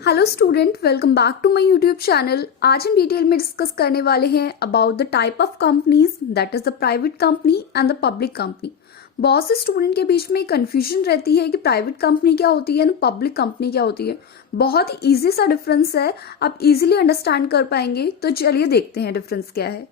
Hello student, welcome back to my YouTube channel. आज हम detail में डिस्कस करने वाले हैं about the type of companies, that is the private company and the public company. बहुत से स्टूडेंट के बीच में कंफ्यूजन रहती है कि प्राइवेट कंपनी क्या होती है और पब्लिक कंपनी क्या होती है। बहुत ही ईजी सा डिफरेंस है, आप इजीली अंडरस्टैंड कर पाएंगे। तो चलिए देखते हैं डिफरेंस क्या है।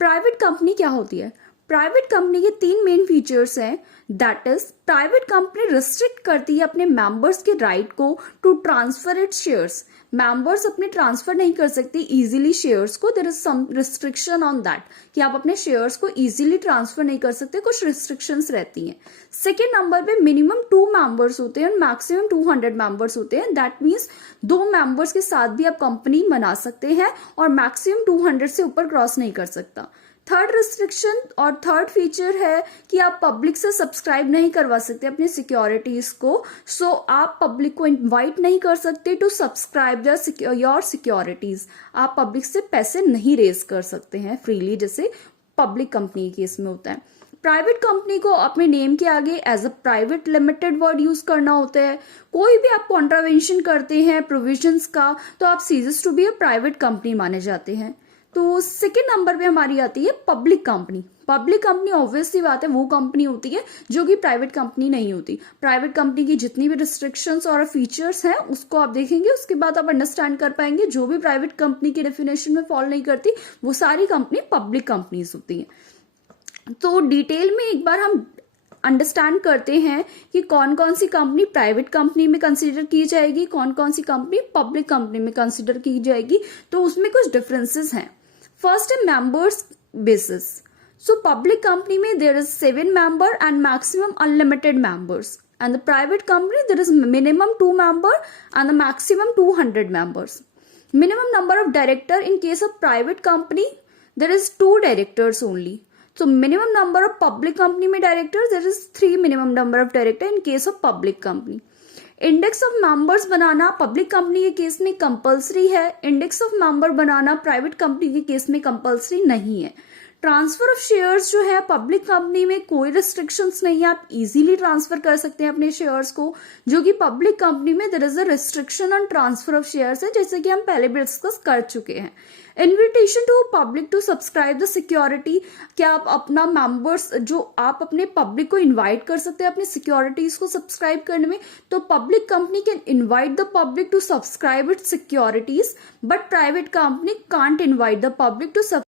प्राइवेट कंपनी क्या होती है? प्राइवेट कंपनी के तीन मेन फीचर्स हैं। That is, private company restrict करती है अपने मेंबर्स के राइट को to transfer it shares. Members अपने ट्रांसफर नहीं कर सकते इजीली शेयर्स को। There is some restriction on that कि आप अपने शेयर्स को इजीली ट्रांसफर नहीं कर सकते, कुछ रिस्ट्रिक्शंस रहती हैं। सेकेंड नंबर पे मिनिमम 2 मेंबर्स होते हैं और मैक्सिमम 200 मेंबर्स होते हैं। दैट मीन्स 2 मेंबर्स के साथ भी आप कंपनी बना सकते हैं और मैक्सिमम 200 से ऊपर क्रॉस नहीं कर सकता। थर्ड रिस्ट्रिक्शन और थर्ड फीचर है कि आप पब्लिक से सब्सक्राइब नहीं करवा सकते अपनी सिक्योरिटीज को। सो आप पब्लिक को इनवाइट नहीं कर सकते टू सब्सक्राइब योर सिक्योरिटीज। आप पब्लिक से पैसे नहीं रेज कर सकते हैं फ्रीली, जैसे पब्लिक कंपनी के केस में होता है। प्राइवेट कंपनी को अपने नेम के आगे as a private limited word use करना होता है। कोई भी आप कॉन्ट्रावेंशन करते हैं प्रोविजंस का तो आप ceases to be a private company माने जाते हैं। तो सेकेंड नंबर पे हमारी आती है public company. Public company obviously बात है वो कंपनी होती है जो कि प्राइवेट कंपनी नहीं होती। प्राइवेट कंपनी की जितनी भी रिस्ट्रिक्शंस और फीचर्स हैं उसको आप देखेंगे, उसके बाद आप अंडरस्टैंड कर पाएंगे जो भी प्राइवेट कंपनी की डेफिनेशन में फॉलो नहीं करती वो सारी कंपनी पब्लिक कंपनीज होती हैं। तो डिटेल में एक बार हम अंडरस्टैंड करते हैं कि कौन कौन सी कंपनी प्राइवेट कंपनी में कंसीडर की जाएगी, कौन कौन सी कंपनी पब्लिक कंपनी में कंसीडर की जाएगी। तो उसमें कुछ डिफरेंसेस हैं। फर्स्ट है members basis. So public company में there is 7 member and maximum unlimited members, and the private company there is minimum 2 member and the maximum 200 members. Minimum number of director in case of private company there is 2 directors only. So minimum number of public company में directors there is 3 minimum number of director in case of public company. Index of members banana public company के case में compulsory है, index of member banana private company के case में compulsory नहीं है। Transfer of shares जो है public company में कोई रिस्ट्रिक्शंस नहीं है, आप इजीली ट्रांसफर कर सकते हैं अपने शेयर्स को, जो कि पब्लिक कंपनी में there is a restriction on transfer of shares है, जैसे कि हम पहले भी डिस्कस कर चुके हैं। Invitation to public to subscribe the security, क्या आप अपना मेंबर्स जो आप अपने पब्लिक को इनवाइट कर सकते हैं अपनी सिक्योरिटीज को सब्सक्राइब करने में। तो public company can invite the public to subscribe its securities, but private company can't invite the public to